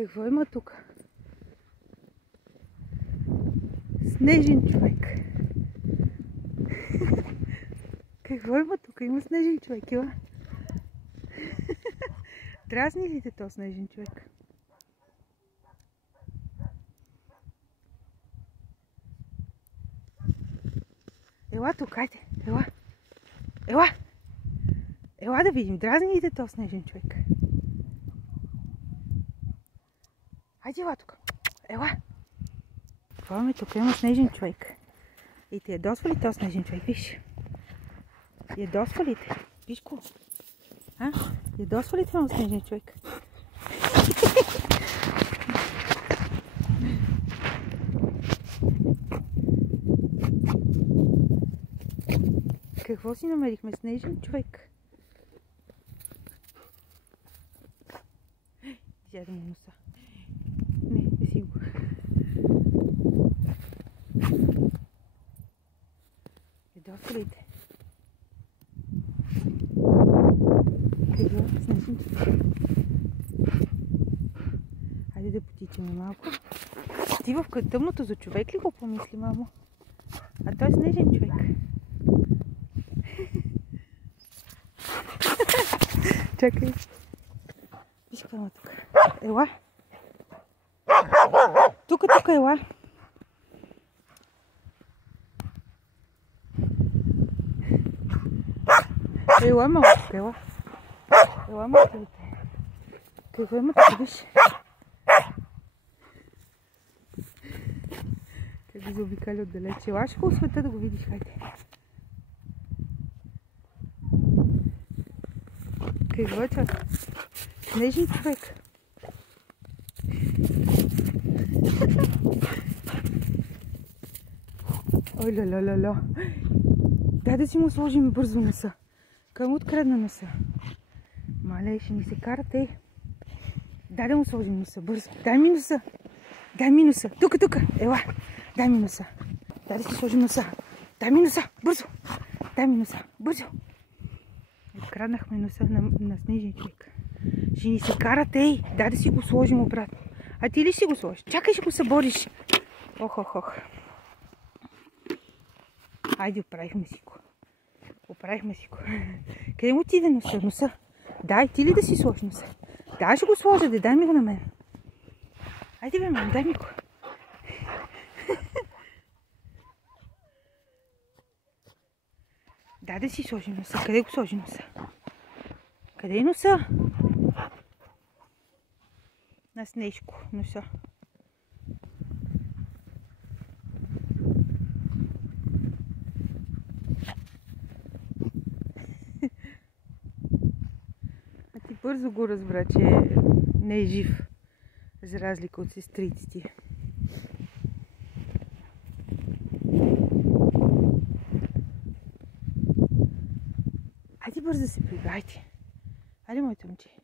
Какво има тук? Снежен човек. Какво има тук? Има снежен човек, ела. Дразни ли те то снежен човек? Ела тук, айде. Ела. Ела. Ела да видим. Дразни ли те то снежен човек? Айде, ела тук. Ела. Какво имаме тук? Има снежен човек. И те ядосва ли то снежен човек? Виж. Ядосва ли те? Виж ко? А? Ядосва ли те много снежен човек? Какво си намерихме? Снежен човек. Изяде му носа. Не си го. Ядосва ли те? Какво? Снежен човек. Хайде да потичаме малко. Ти в тъмното за човек ли го помисли, мамо? А той е снежен човек. Чакай. Виж какво има тук. Ела. Тук, ела. Ела, малко, ела. Ела, малко. Какво има тук, виж? Как ги заобикали отдалече. Ела, ще го света да го видиш, хайде. Какво е това? Снежен човек. Ой, ля. Дай да си му сложим бързо носа. Къде му открадна носа? Мале, ще ни се карат, ей. Дай да му сложим носа, бързо. Дай ми носа. Дай ми носа. Тук. Ела. Дай ми носа. Дай да си сложим носа. Дай ми носа. Бързо. Дай ми носа. Бързо. Откраднахме носа на снежен човек. Ще ни се карат, ей. Дай да си го сложим обратно. А ти ли си го сложиш? Чакай, ще го събориш. Ох. Айде, оправихме си го. Къде му отиде носа? Дай, ти ли да си сложиш носа? Дай, ще го сложа, дай ми го на мен. Айде бе, мам, дай ми го. Дай да си сложим носа. Къде го сложи носа? Къде е носа? На Снежко носа. А ти бързо го разбра, че не е жив, за разлика от сестриците. Айде бързо се прибирайте. Айде, моето момче.